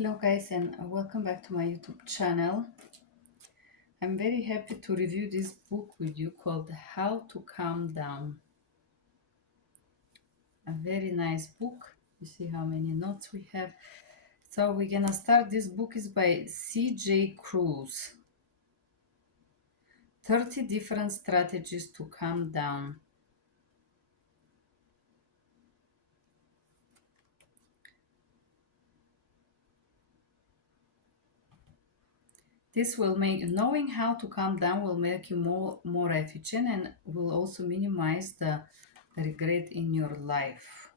Hello guys and welcome back to my YouTube channel. I'm very happy to review this book with you called How to Calm Down. A very nice book. You see how many notes we have. So we're gonna start. This book is by C.J. Kruse. 30 different strategies to calm down. This will make knowing how to calm down will make you more efficient and will also minimize the regret in your life.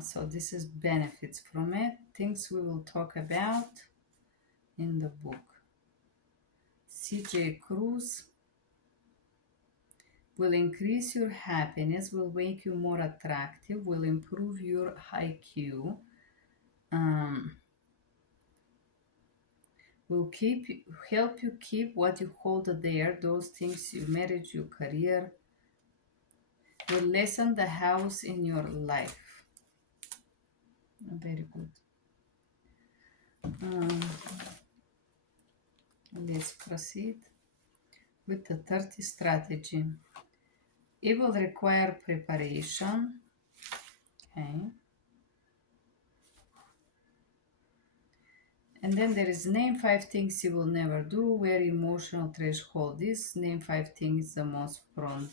So this is benefits from it, things we will talk about in the book. C.J. Kruse will increase your happiness, will make you more attractive, will improve your IQ, will help you keep what you hold dear, those things, your marriage, your career, will lessen the house in your life. Very good. Let's proceed with the 30 strategy. It will require preparation. Okay. And then there is name 5 things you will never do, where emotional threshold is. Name 5 things the most prone.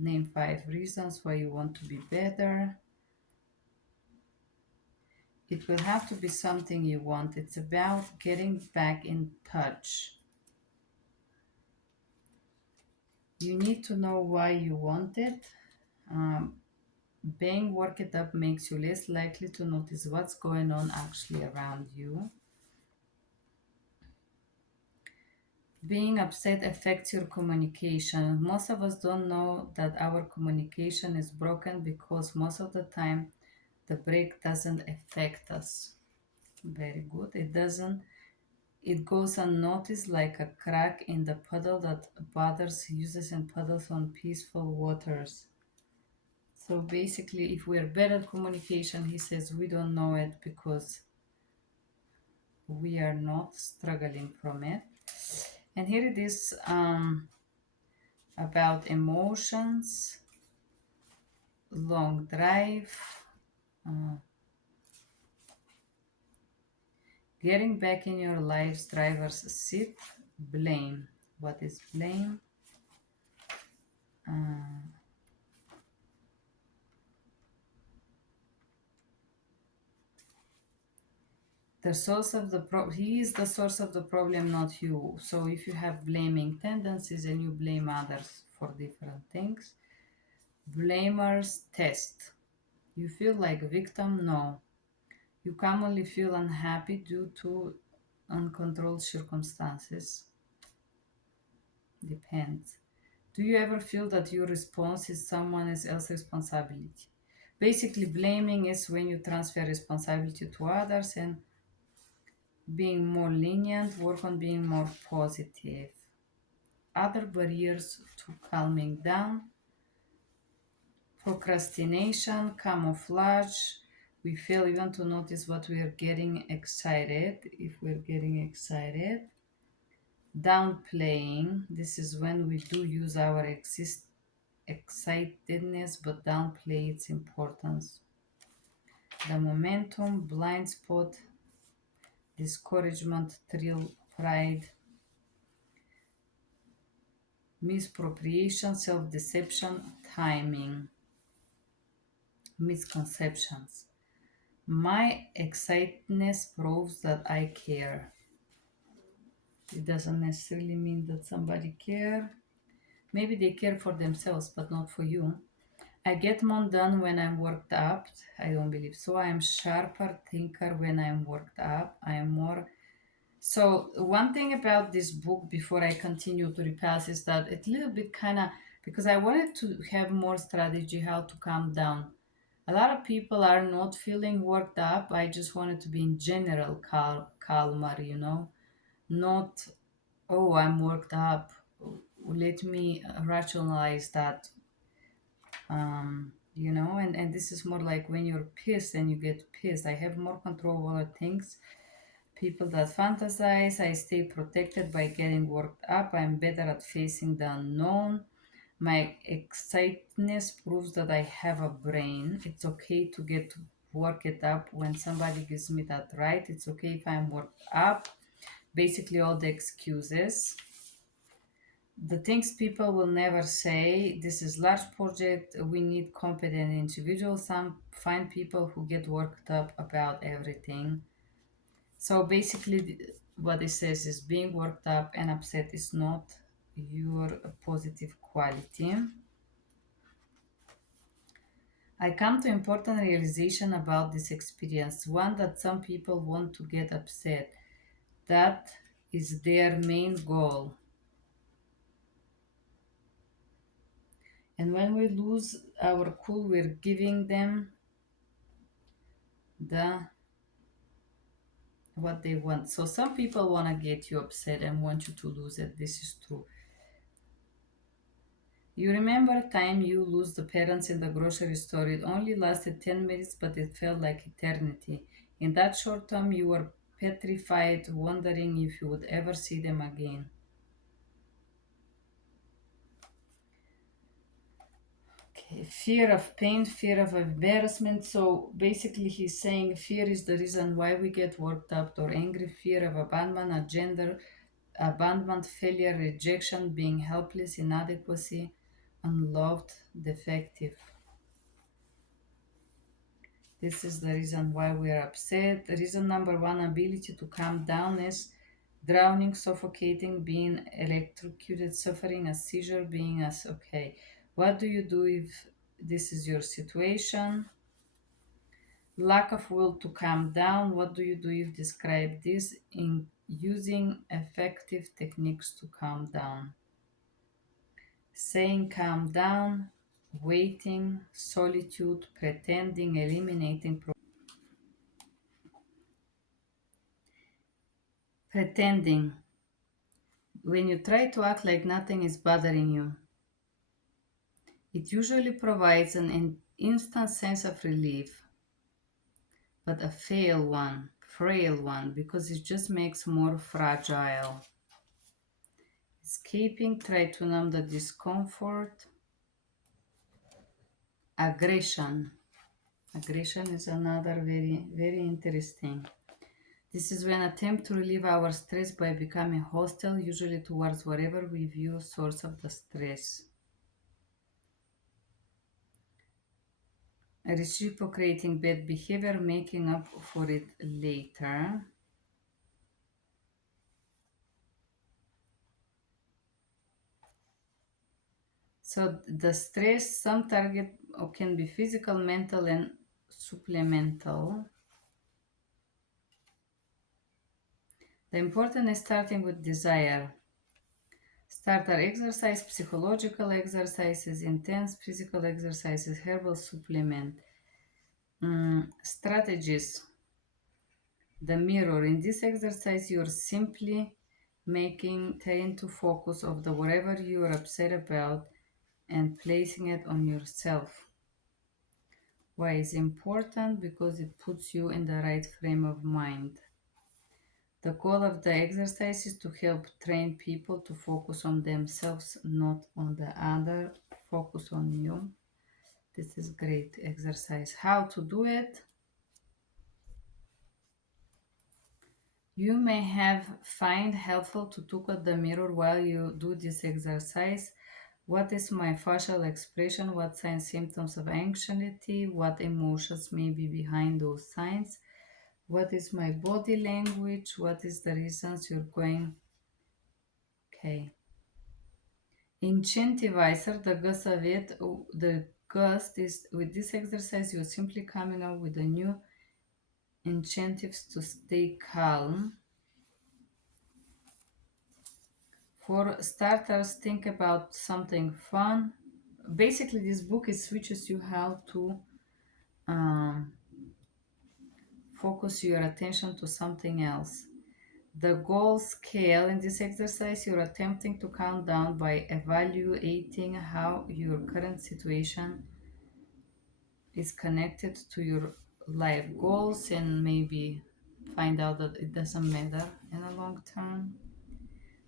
Name 5 reasons why you want to be better. It will have to be something you want. It's about getting back in touch. You need to know why you want it. Being worked up makes you less likely to notice what's going on actually around you. Being upset affects your communication. Most of us don't know that our communication is broken because most of the time the break doesn't affect us. Very good. It doesn't. It goes unnoticed like a crack in the puddle that bothers users and puddles on peaceful waters. So basically, if we're bad at communication, he says we don't know it because we are not struggling from it. And here it is about emotions, long drive, getting back in your life's driver's seat, blame. What is blame? The source of the he is the source of the problem, not you. So if you have blaming tendencies and you blame others for different things, blamers test. You feel like a victim? No. You commonly feel unhappy due to uncontrolled circumstances. Depends. Do you ever feel that your response is someone else's responsibility? Basically, blaming is when you transfer responsibility to others, and being more lenient, work on being more positive. Other barriers to calming down: procrastination, camouflage. We fail even to notice what we are getting excited, if we're getting excited. Downplaying. This is when we do use our excitedness but downplay its importance. The momentum, blind spot, discouragement, thrill, pride, misappropriation, self-deception, timing, misconceptions. My excitedness proves that I care. It doesn't necessarily mean that somebody cares. Maybe they care for themselves, but not for you. I get more done when I'm worked up. I don't believe so. I am sharper thinker when I'm worked up. I am more. So one thing about this book before I continue to repass is that it's a little bit kind of, because I wanted to have more strategy how to calm down. A lot of people are not feeling worked up. I just wanted to be in general calmer, not, oh, I'm worked up. Let me rationalize that. and this is more like when you're pissed and you get pissed. I have more control over things. People that fantasize, I stay protected by getting worked up. I'm better at facing the unknown. My excitedness proves that I have a brain. It's okay to get work it up when somebody gives me that right. It's okay if I'm worked up. Basically, all the excuses. The things people will never say. This is large project. We need competent individuals. Some find people who get worked up about everything. So basically, what it says is being worked up and upset is not your positive quality. I come to important realization about this experience. One, that some people want to get upset. That is their main goal. And when we lose our cool, we're giving them the what they want. So some people want to get you upset and want you to lose it. This is true. You remember time you lose the parents in the grocery store. It only lasted 10 minutes, but it felt like eternity. In that short time, you were petrified, wondering if you would ever see them again. Okay, fear of pain, fear of embarrassment. So basically, he's saying fear is the reason why we get worked up or angry. Fear of abandonment, a gender, abandonment, failure, rejection, being helpless, inadequacy, unloved, defective. This is the reason why we are upset. Reason number one, ability to calm down is drowning, suffocating, being electrocuted, suffering a seizure, being as okay. What do you do if this is your situation? Lack of will to calm down. What do you do if describe this in using effective techniques to calm down? Saying calm down, waiting, solitude, pretending, eliminating, pretending. When you try to act like nothing is bothering you, it usually provides an instant sense of relief, but a frail one, because it just makes more fragile. Escaping, try to numb the discomfort. Aggression. Aggression is another very, very interesting. This is when attempt to relieve our stress by becoming hostile, usually towards whatever we view source of the stress. Reciprocating bad behavior, making up for it later. So the stress, some target can be physical, mental, and supplemental. The important is starting with desire. Starter exercise, psychological exercises, intense physical exercises, herbal supplement. Strategies. The mirror. In this exercise, you're simply trying to focus of the whatever you are upset about and placing it on yourself. Why is important? Because it puts you in the right frame of mind. The goal of the exercise is to help train people to focus on themselves, not on the other. Focus on you. This is great exercise. How to do it? You may have find helpful to look at the mirror while you do this exercise. What is my facial expression? What signs, symptoms of anxiety? What emotions may be behind those signs? What is my body language? What is the reasons you're going? Okay. Incentivizer, the gust of it. The gust is with this exercise, you're simply coming up with a new incentives to stay calm. For starters, think about something fun. Basically, this book is switches you how to um, focus your attention to something else. The goal scale in this exercise, you're attempting to count down by evaluating how your current situation is connected to your life goals, and maybe find out that it doesn't matter in the long term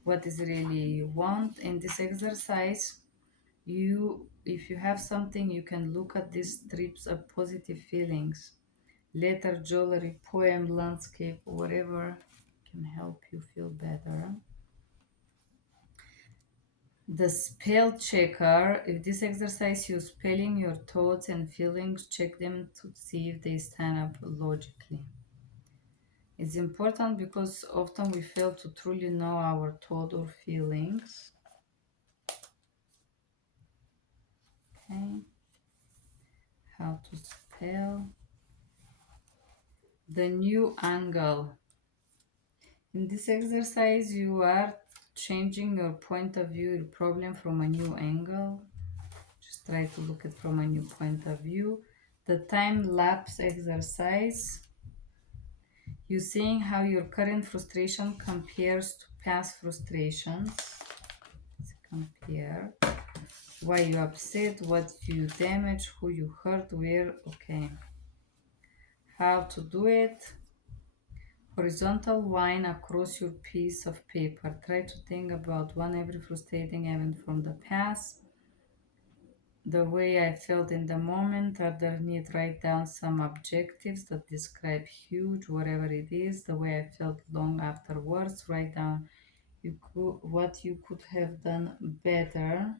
what is really you want. In this exercise, you if you have something, you can look at these strips of positive feelings, letter, jewelry, poem, landscape, whatever can help you feel better. The spell checker, if this exercise you spelling your thoughts and feelings, check them to see if they stand up logically. It's important because often we fail to truly know our thought or feelings. Okay, how to spell the new angle. In this exercise, you are changing your point of view, your problem from a new angle. Just try to look at from a new point of view. The time lapse exercise. You seeing how your current frustration compares to past frustrations. Let's compare. Why you upset, what you damage, who you hurt, where. Okay. How to do it. Horizontal line across your piece of paper. Try to think about one every frustrating event from the past. The way I felt in the moment. Underneath, write down some objectives that describe huge, whatever it is. The way I felt long afterwards. Write down what you could have done better.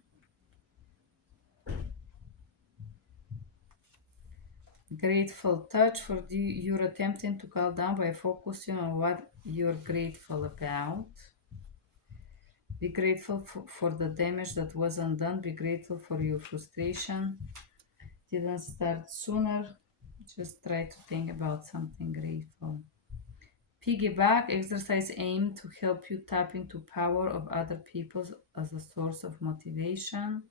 Grateful touch for you're attempting to calm down by focusing on what you're grateful about. Be grateful for the damage that wasn't done. Be grateful for your frustration. Didn't start sooner. Just try to think about something grateful. Piggyback exercise aim to help you tap into power of other people as a source of motivation.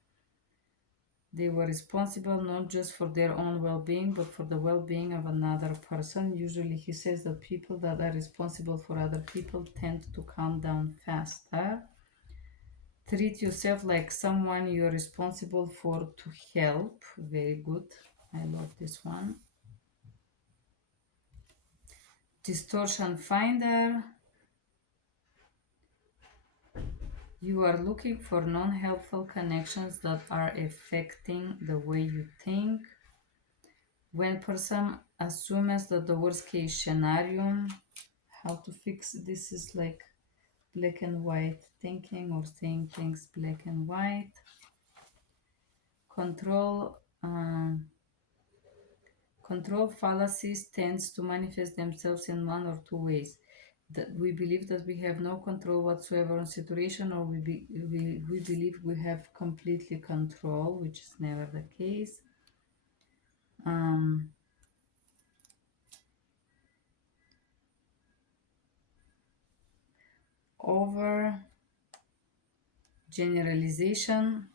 They were responsible not just for their own well-being, but for the well-being of another person. Usually he says that people that are responsible for other people tend to calm down faster. Treat yourself like someone you're responsible for to help. Very good. I love this one. Distortion finder. You are looking for non-helpful connections that are affecting the way you think. When person assumes that the worst case scenario, how to fix this is like black and white thinking or seeing things black and white. Control control fallacies tends to manifest themselves in one or two ways. That we believe that we have no control whatsoever on situation, or we believe we have completely control, which is never the case. Um, over generalization,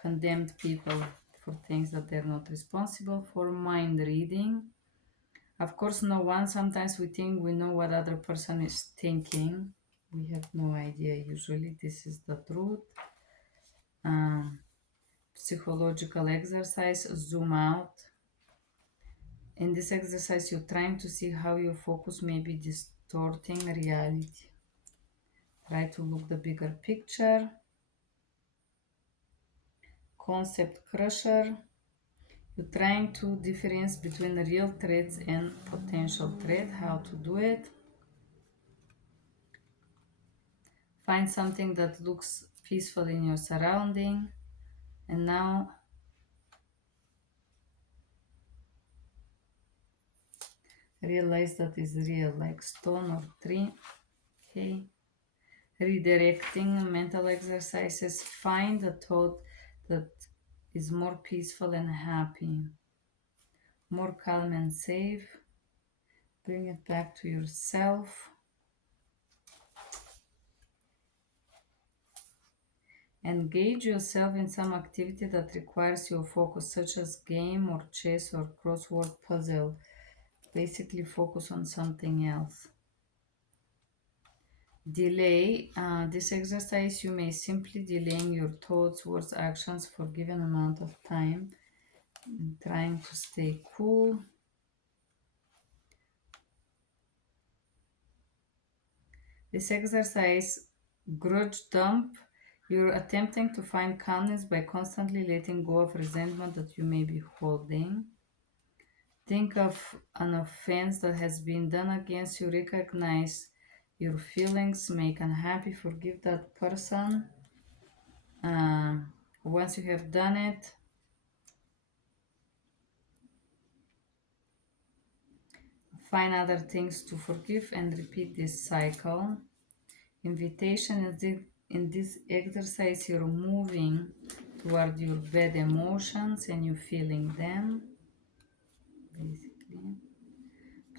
condemned people for things that they're not responsible for. Mind reading. Of course, no one. Sometimes we think we know what other person is thinking. We have no idea usually. This is the truth. Um, Psychological exercise, zoom out. In this exercise, you're trying to see how your focus may be distorting reality. Try to look the bigger picture. Concept crusher. You're trying to difference between real threats and potential threat. How to do it. Find something that looks peaceful in your surrounding. And now realize that is real, like stone or tree. Okay. Redirecting mental exercises. Find a thought that is more peaceful and happy, more calm and safe. Bring it back to yourself. Engage yourself in some activity that requires your focus, such as game or chess or crossword puzzle. Basically, focus on something else. Delay. This exercise, you may simply delaying your thoughts, words, actions for given amount of time. and trying to stay cool. This exercise, grudge dump, you're attempting to find calmness by constantly letting go of resentment that you may be holding. Think of an offense that has been done against you, recognize your feelings, make unhappy, forgive that person. Um, Once you have done it, find other things to forgive and repeat this cycle. Invitation is in this exercise, you're moving toward your bad emotions and you feeling them, basically.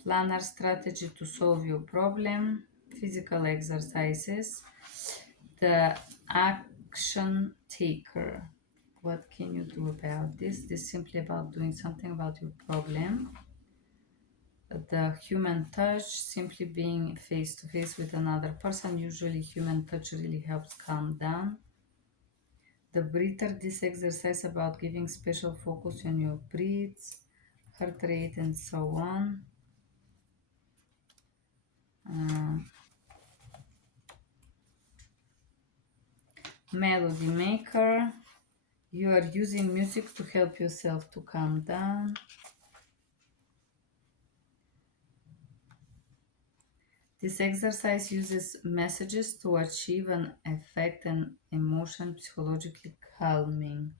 Planner strategy to solve your problem. Physical exercises. The action taker. What can you do about this? This is simply about doing something about your problem. The human touch, simply being face to face with another person. Usually human touch really helps calm down. The breather, this exercise about giving special focus on your breaths, heart rate, and so on. Uh, Melody maker, you are using music to help yourself to calm down. This exercise uses messages to achieve an effect and emotion psychologically calming.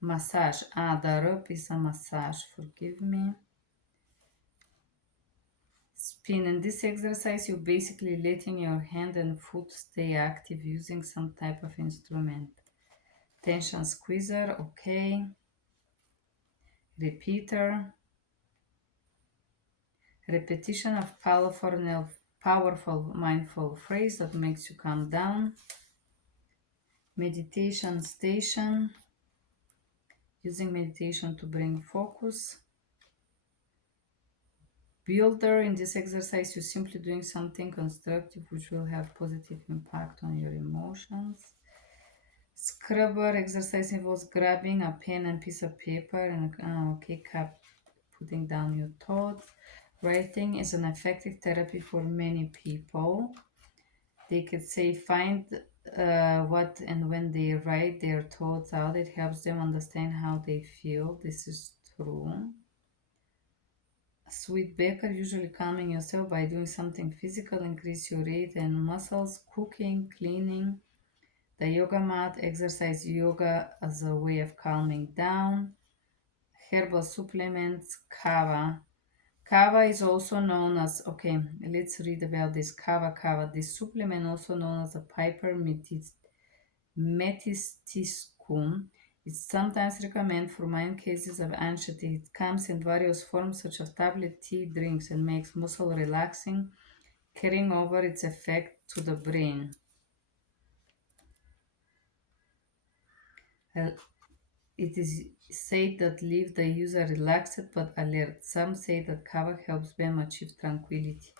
Massage. The rope is a massage. Forgive me. Spin. In this exercise, you're basically letting your hand and foot stay active using some type of instrument. Tension squeezer. Okay. Repeater. Repetition of powerful mindful phrase that makes you calm down. Meditation station. Using meditation to bring focus. Builder, in this exercise, you're simply doing something constructive which will have positive impact on your emotions. Scrubber exercise involves grabbing a pen and piece of paper and putting down your thoughts. Writing is an effective therapy for many people. They could say find what and when they write their thoughts out, it helps them understand how they feel. This is true. Sweet baker, usually calming yourself by doing something physical, increase your rate and muscles, cooking, cleaning. The yoga mat, exercise yoga as a way of calming down. Herbal supplements, kava. Kava is also known as, okay, let's read about this kava. This supplement, also known as a Piper metisticum, is sometimes recommended for mild cases of anxiety. It comes in various forms such as tablet, tea, drinks, and makes muscle relaxing, carrying over its effect to the brain. Uh, It is said that leave the user relaxed but alert. Some say that kava helps them achieve tranquility.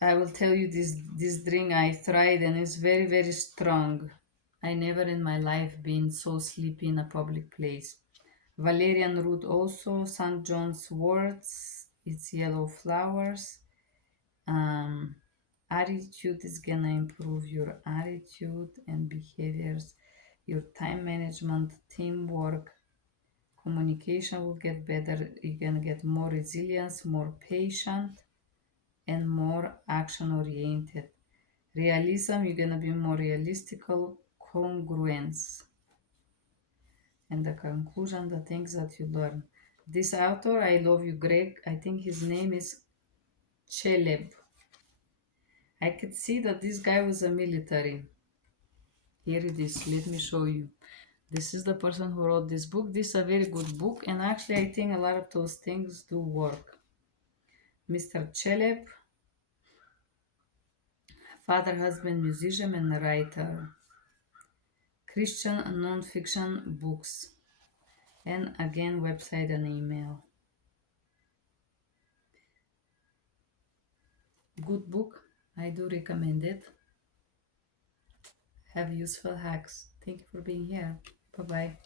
I will tell you this drink I tried and it's very strong. I never in my life been so sleepy in a public place. Valerian root also, St. John's worts, it's yellow flowers. Um, Attitude is gonna improve your attitude and behaviors, your time management, teamwork, communication will get better. You're gonna get more resilience, more patient, and more action oriented. Realism, you're gonna be more realistical, congruence. And the conclusion, the things that you learn. This author, I love you, Greg. I think his name is Cheleb. I could see that this guy was a military. Here it is. Let me show you. This is the person who wrote this book. This is a very good book, and actually, I think a lot of those things do work. Mr. Cheleb, father, husband, musician, and writer. Christian non-fiction books. And again, website and email. Good book. I do recommend it. have useful hacks. Thank you for being here. Bye bye.